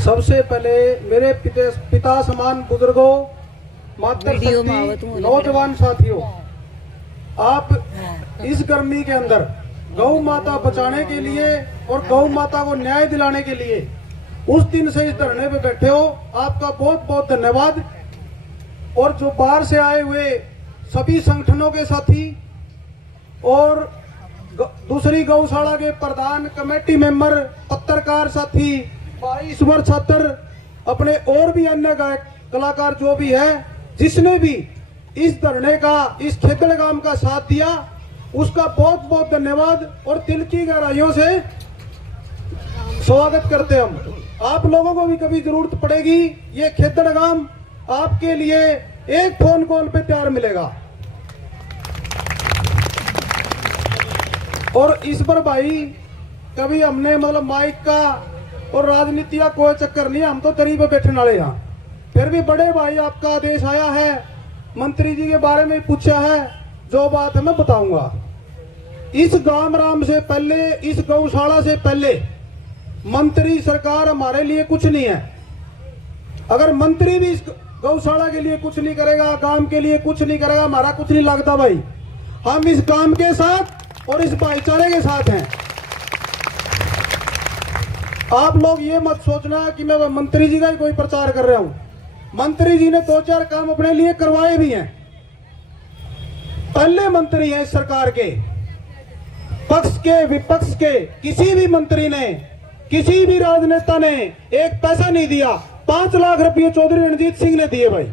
सबसे पहले मेरे पिता समान बुजुर्गों, मातृशक्ति, नौजवान साथियों, आप इस गर्मी के अंदर गौ माता बचाने के लिए और गौ माता को न्याय दिलाने के लिए उस दिन से इस धरने पे बैठे हो, आपका बहुत बहुत धन्यवाद। और जो बाहर से आए हुए सभी संगठनों के साथी और दूसरी गौशाला के प्रधान, कमेटी मेंबर, पत्रकार साथी, 22 वर्ष छात्र, अपने और भी अन्य गायक कलाकार जो भी है, जिसने भी इस धरने का, इस खेतड़ गांव का साथ दिया, उसका बहुत बहुत धन्यवाद और दिल की गहराइयों से स्वागत करते हम। आप लोगों को भी कभी जरूरत पड़ेगी, ये खेतड़ गांव आपके लिए एक फोन कॉल पे तैयार मिलेगा। और इस पर भाई कभी हमने मतलब माइक का और राजनीति का कोई चक्कर नहीं, हम तो दरी पे बैठने वाले यहाँ। फिर भी बड़े भाई आपका आदेश आया है, मंत्री जी के बारे में पूछा है, जो बात है मैं बताऊंगा। इस गांव राम से पहले, इस गौशाला से पहले मंत्री सरकार हमारे लिए कुछ नहीं है। अगर मंत्री भी इस गौशाला के लिए कुछ नहीं करेगा, गांव के लिए कुछ नहीं करेगा, हमारा कुछ नहीं लगता भाई। हम इस गांव के साथ और इस भाईचारे के साथ हैं। आप लोग ये मत सोचना कि मैं मंत्री जी का ही कोई प्रचार कर रहा हूं। मंत्री जी ने 2-4 काम अपने लिए करवाए भी हैं। पहले मंत्री हैं इस सरकार के, पक्ष के विपक्ष के किसी भी मंत्री ने, किसी भी राजनेता ने एक पैसा नहीं दिया। 5 लाख रुपये चौधरी रणजीत सिंह ने दिए भाई।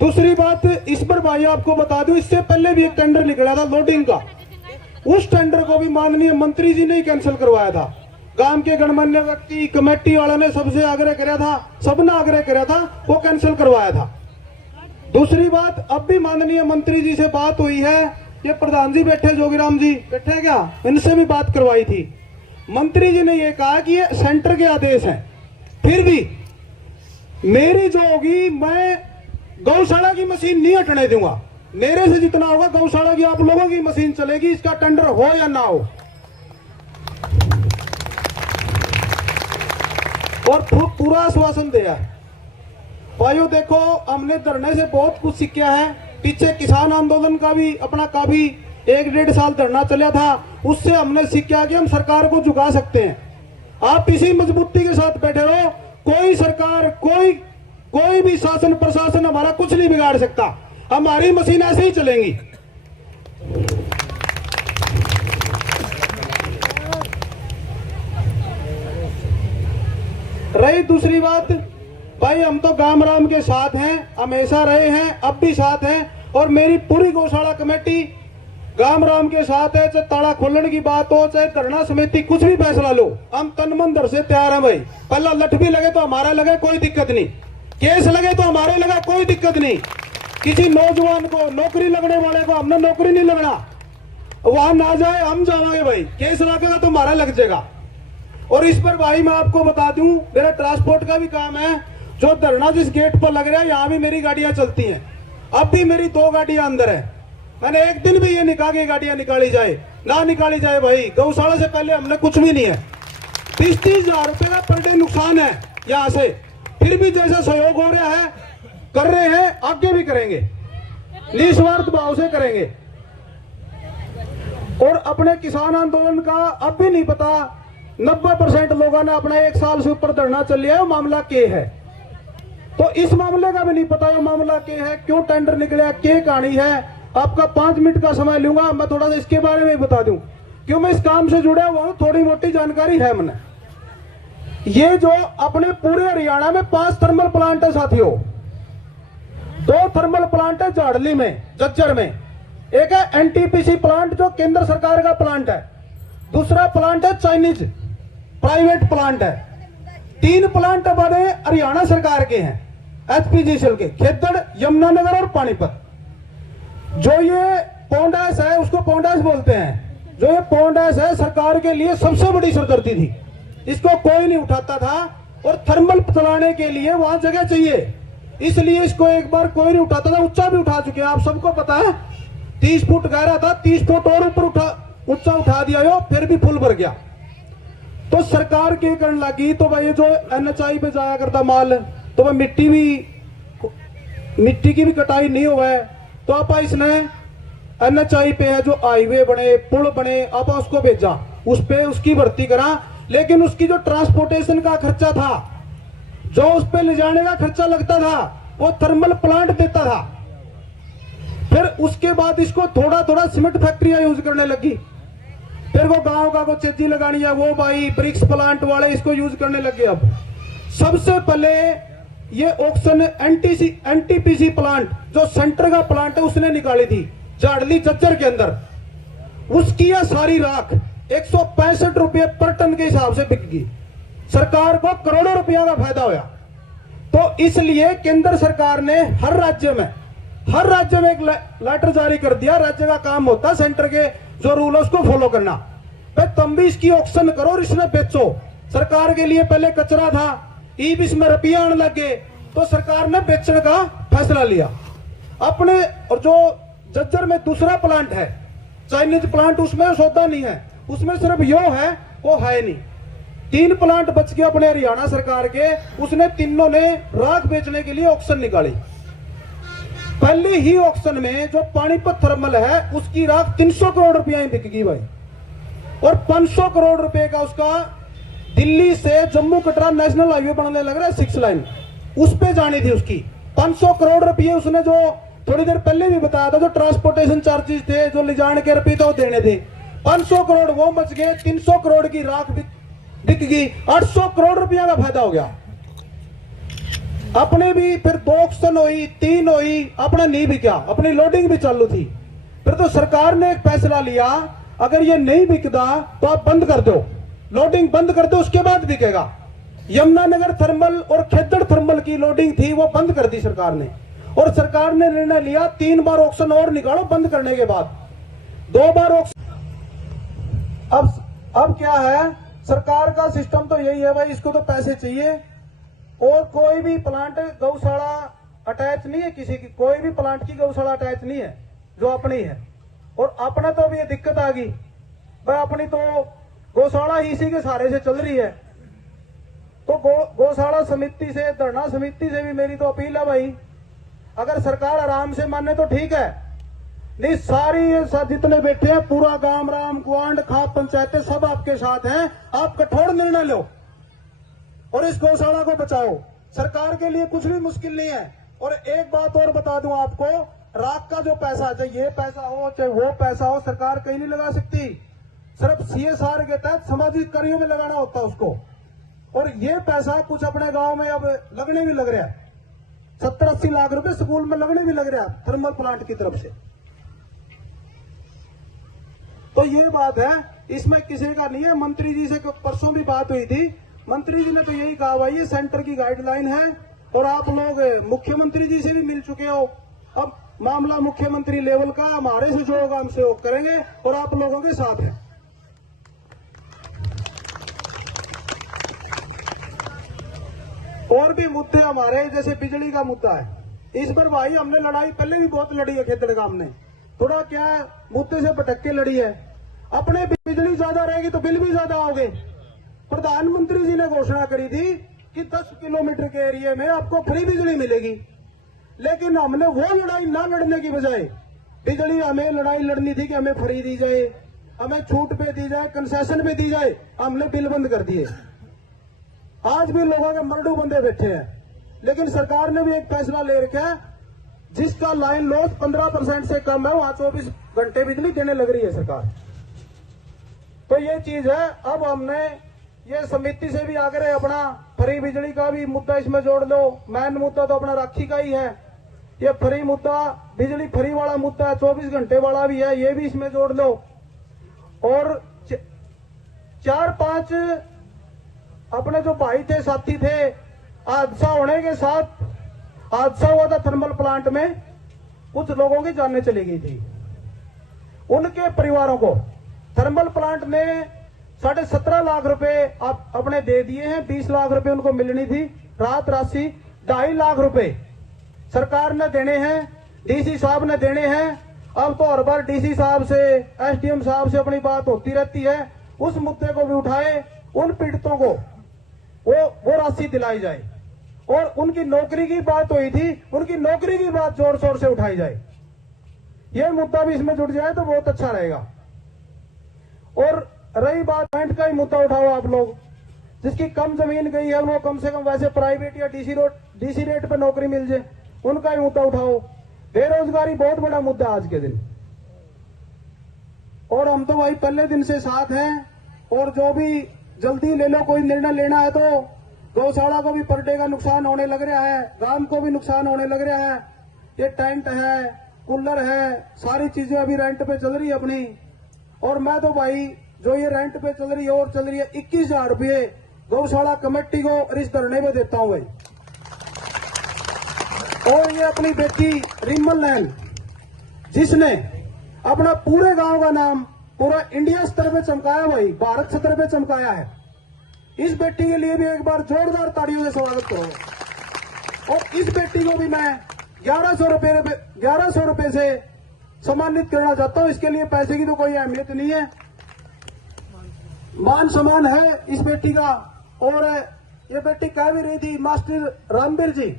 दूसरी बात इस पर भाई आपको बता दूं, इससे पहले भी एक टेंडर निकला था लोडिंग का, उस टेंडर को भी माननीय मंत्री जी ने ही कैंसिल करवाया था। गांव के गणमान्य व्यक्ति, कमेटी वालों ने सबसे आग्रह कराया था, सबने आग्रह कराया था, वो कैंसिल करवाया था। दूसरी बात, अब भी माननीय मंत्री जी से बात हुई है, ये प्रधान जी बैठे, जोगीराम जी बैठे क्या, इनसे भी बात करवाई थी। मंत्री जी ने ये कहा कि ये सेंटर के आदेश हैं, फिर भी मेरी जो होगी, मैं गौशाला की मशीन नहीं हटने दूंगा। मेरे से जितना होगा गौशाला की आप लोगों की मशीन चलेगी, इसका टेंडर हो या ना हो। और पूरा आश्वासन दिया भाइयों। देखो, हमने धरने से बहुत कुछ सीखा है। पीछे किसान आंदोलन का भी अपना काफी 1-1.5 साल धरना चला था, उससे हमने सीखा कि हम सरकार को झुका सकते हैं। आप इसी मजबूती के साथ बैठे रहो, कोई सरकार, कोई भी शासन प्रशासन हमारा कुछ नहीं बिगाड़ सकता। हमारी मशीन ऐसे ही चलेंगी। रही दूसरी बात, भाई हम तो गांव राम के साथ हैं, हमेशा रहे हैं, अब भी साथ हैं। और मेरी पूरी गौशाला कमेटी गांव राम के साथ है। चाहे ताला खोलने की बात हो, चाहे धरना समिति कुछ भी फैसला लो, हम तन मन धन से तैयार हैं भाई। पहला लठ भी लगे तो हमारा लगे, कोई दिक्कत नहीं। केस लगे तो हमारे लगा, कोई दिक्कत नहीं। किसी नौजवान को, नौकरी लगने वाले को हमने नौकरी नहीं लगना, वहां ना जाए, हम जावांगे भाई। केस लगेगा तो हमारा लग जाएगा। और इस पर भाई मैं आपको बता दूं, मेरा ट्रांसपोर्ट का भी काम है। जो धरना जिस गेट पर लग रहा है, यहाँ भी मेरी गाड़ियां चलती हैं। अब भी मेरी 2 गाड़ियां अंदर है। मैंने एक दिन भी ये निकाल के गाड़ियां निकाली जाए ना निकाली जाए भाई, गौशाला से पहले हमने कुछ भी नहीं है। 30-30 हजार रुपए का पर डे नुकसान है यहाँ से। फिर भी जैसा सहयोग हो रहा है, कर रहे हैं, आगे भी करेंगे, निस्वार्थ भाव से करेंगे। और अपने किसान आंदोलन का अब भी नहीं पता, 90% लोगों ने अपना 1 साल से ऊपर धरना चल लिया है, वो मामला क्या है। तो इस मामले का भी नहीं पता वो मामला क्या है, क्यों टेंडर निकला, क्या कहानी है। आपका 5 मिनट का समय लूंगा, मैं थोड़ा सा इसके बारे में बता दूं, क्यों मैं इस काम से जुड़ा हुआ हूं, थोड़ी मोटी जानकारी है मैंने। ये जो अपने पूरे हरियाणा में 5 थर्मल प्लांट है साथियों। 2 थर्मल प्लांट है झाड़ली में, झज्जर में। एक है एनटीपीसी प्लांट जो केंद्र सरकार का प्लांट है, दूसरा प्लांट है चाइनीज प्राइवेट प्लांट है। 3 प्लांट हमारे हरियाणा सरकार के हैं, एचपीजीसीएल के, खेतड़, यमुनानगर और पानीपत। जो ये पोंडास है, उसको पोंडास बोलते हैं। जो ये पोंडास है, सरकार के लिए सबसे बड़ी सरदर्दी थी, इसको कोई नहीं उठाता था। और थर्मल चलाने के लिए वहां जगह चाहिए, इसलिए इसको एक बार कोई नहीं उठाता था। ऊंचा भी उठा चुके हैं, आप सबको पता है। 30 फुट गहरा था, 30 फुट और ऊपर ऊंचा उठा दिया हो, फिर भी फुल भर गया। तो सरकार के करने लगी, तो भाई जो NHI पे जाया करता माल, तो वह मिट्टी की भी कटाई नहीं हुआ है, तो आप इसने NHI पे है जो हाईवे बने, पुल बने, आप उसको भेजा, उस पे उसकी भर्ती करा, लेकिन उसकी जो ट्रांसपोर्टेशन का खर्चा था, जो उस पे ले जाने का खर्चा लगता था, वो थर्मल प्लांट देता था। फिर उसके बाद इसको थोड़ा थोड़ा सीमेंट फैक्ट्रियां यूज करने लगी, फिर वो गांव का को चेजी लगानी है, वो भाई ब्रिक्स प्लांट वाले इसको यूज करने लगे। अब सबसे पहले ये ऑक्शन NTPC प्लांट, जो सेंटर का प्लांट है, उसने निकाली थी जाडली जज्जर के अंदर। उसकी यह सारी राख 165 रुपये पर टन के हिसाब से बिक गई, सरकार को करोड़ों रुपया का फायदा हुआ। तो इसलिए केंद्र सरकार ने हर राज्य में एक लेटर जारी कर दिया। राज्य का काम होता है सेंटर के जो रूल है उसको फॉलो करना। भाई तुम भी इसकी ऑक्शन करो और इसमें बेचो। सरकार के लिए पहले कचरा था, ईब इसमें रुपया आने लगे, तो सरकार ने बेचने का फैसला लिया अपने। और जो जज्जर में दूसरा प्लांट है चाइनीज प्लांट, उसमें सौदा नहीं है, उसमें सिर्फ यो है, वो है नहीं। 3 प्लांट बच गए अपने हरियाणा सरकार के, उसने तीनों ने राख बेचने के लिए ऑक्शन निकाली। पहले ही ऑक्शन में जो पानीपत थर्मल है उसकी राख 300 करोड़ रुपया ही बिक गई भाई, और 500 करोड़ रुपए का उसका दिल्ली से जम्मू कटरा नेशनल हाईवे बनने लग रहा है, 6 लाइन, उस पे जानी थी उसकी। 500 करोड़ रुपये उसने जो थोड़ी देर पहले भी बताया था, जो ट्रांसपोर्टेशन चार्जेस थे, जो ले जाने के रुपये तो देने थे, 500 करोड़ वो बच गए, 300 करोड़ की राख बिक गई, 800 करोड़ रुपया का फायदा हो गया। अपने भी फिर 2 ऑक्शन हुई, 3 हुई, अपना नहीं बिका, अपनी लोडिंग भी चालू थी। फिर तो सरकार ने एक फैसला लिया, अगर ये नहीं बिकता तो आप बंद कर दो, लोडिंग बंद कर दो, उसके बाद बिकेगा। यमुनानगर थर्मल और खेदड़ थर्मल की लोडिंग थी, वो बंद कर दी सरकार ने। और सरकार ने निर्णय लिया 3 बार ऑक्शन और निकालो बंद करने के बाद, 2 बार ऑक्शन। अब क्या है, सरकार का सिस्टम तो यही है भाई, इसको तो पैसे चाहिए। और कोई भी प्लांट गौशाला अटैच नहीं है किसी की, कोई भी प्लांट की गौशाला अटैच नहीं है जो अपनी है। और अपना तो अभी ये दिक्कत आ गई भाई, अपनी तो गौशाला ही इसी के सहारे से चल रही है। तो गौशाला समिति से, धरना समिति से भी मेरी तो अपील है भाई, अगर सरकार आराम से माने तो ठीक है, नहीं सारी जितने बैठे हैं, पूरा गांव राम गुआंड खाप पंचायतें सब आपके साथ हैं, आप कठोर निर्णय लो और इस गौशाला को बचाओ। सरकार के लिए कुछ भी मुश्किल नहीं है। और एक बात और बता दूं आपको, राख का जो पैसा, चाहे ये पैसा हो चाहे वो पैसा हो, सरकार कहीं नहीं लगा सकती, सिर्फ CSR के तहत सामाजिक कार्यों में लगाना होता है उसको। और ये पैसा कुछ अपने गांव में अब लगने भी लग रहा है, 70-80 लाख रुपए स्कूल में लगने भी लग रहा है थर्मल प्लांट की तरफ से। तो ये बात है, इसमें किसी का नहीं है। मंत्री जी से परसों भी बात हुई थी, मंत्री जी ने तो यही कहा भाई ये सेंटर की गाइडलाइन है, और आप लोग मुख्यमंत्री जी से भी मिल चुके हो। अब मामला मुख्यमंत्री लेवल का, हमारे से जो होगा हम सहयोग करेंगे और आप लोगों के साथ है। और भी मुद्दे हमारे, जैसे बिजली का मुद्दा है, इस पर भाई हमने लड़ाई पहले भी बहुत लड़ी है, खेतड़गाम ने थोड़ा क्या है मुद्दे से भटक के लड़ी है। अपने बिजली ज्यादा रहेगी तो बिल भी ज्यादा आओगे। प्रधानमंत्री जी ने घोषणा करी थी कि 10 किलोमीटर के एरिया में आपको फ्री बिजली मिलेगी, लेकिन हमने वो लड़ाई ना लड़ने की बजाय, बिजली हमें लड़ाई लड़नी थी कि हमें फ्री दी जाए, हमें छूट पे दी जाए, कंसेशन पे दी जाए, हमने बिल बंद कर दिए। आज भी लोगों के मरडू बंदे बैठे हैं, लेकिन सरकार ने भी एक फैसला ले रखा है, जिसका लाइन लॉस 15% से कम है वहां 24 घंटे बिजली देने लग रही है सरकार। तो ये चीज है। अब हमने ये समिति से भी आग्रह, अपना फ्री बिजली का भी मुद्दा इसमें जोड़ लो। मेन मुद्दा तो अपना राखी का ही है, ये फ्री मुद्दा, बिजली फ्री वाला मुद्दा है, 24 घंटे वाला भी है, ये भी इसमें जोड़ लो। और 4-5 अपने जो भाई थे, साथी थे, हादसा होने के साथ, हादसा हुआ था थर्मल प्लांट में, कुछ लोगों की जानें चली गई थी। उनके परिवारों को थर्मल प्लांट ने 17.5 लाख रुपए आप अपने दे दिए हैं, 20 लाख रुपए उनको मिलनी थी, राहत राशि 2.5 लाख रुपए सरकार ने देने हैं, डीसी साहब ने देने हैं। अब तो हर बार डीसी साहब से, एसडीएम साहब से अपनी बात होती रहती है, उस मुद्दे को भी उठाए, उन पीड़ितों को वो राशि दिलाई जाए। और उनकी नौकरी की बात हुई थी, उनकी नौकरी की बात जोर शोर से उठाई जाए। यह मुद्दा भी इसमें जुड़ जाए तो बहुत अच्छा रहेगा। और रही बात पेंट का ही मुद्दा उठाओ आप लोग, जिसकी कम जमीन गई है वो कम से कम वैसे प्राइवेट या डीसी रेट पर नौकरी मिल जाए, उनका ही मुद्दा उठाओ। बेरोजगारी बहुत बड़ा मुद्दा आज के दिन। और हम तो भाई पहले दिन से साथ हैं, और जो भी जल्दी ले लो, कोई निर्णय लेना है तो गौशाला को भी पर डे का नुकसान होने लग रहा है, गांव को भी नुकसान होने लग रहा है। ये टेंट है, कूलर है, सारी चीजें अभी रेंट पे चल रही है अपनी। और मैं तो भाई जो ये रेंट पे चल रही है और चल रही है 21,000 रुपये गौशाला कमेटी को और इस धरने में देता हूं भाई। और ये अपनी बेटी रिमल नैन, जिसने अपना पूरे गांव का नाम पूरा इंडिया स्तर पे चमकाया भाई, भारत स्तर पे चमकाया है। इस बेटी के लिए भी एक बार जोरदार तालियों से स्वागत करो। और इस बेटी को भी मैं 1100 रुपए से सम्मानित करना चाहता हूं। इसके लिए पैसे की तो कोई अहमियत नहीं है, मान सम्मान है इस बेटी का। और ये बेटी कह भी रही थी, मास्टर रामवीर जी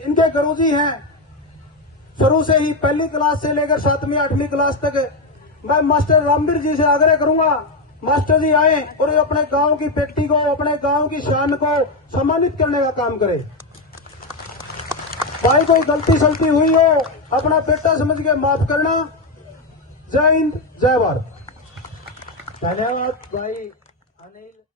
इनके गुरुजी हैं, शुरू से ही पहली क्लास से लेकर 7वीं 8वीं क्लास तक। मैं मास्टर रामवीर जी से आग्रह करूंगा, मास्टर जी आए और अपने गांव की बेटी को, अपने गांव की शान को सम्मानित करने का काम करें। भाई कोई गलती सलती हुई हो अपना बेटा समझ के माफ करना। जय हिंद, जय भारत। धन्यवाद भाई अनिल।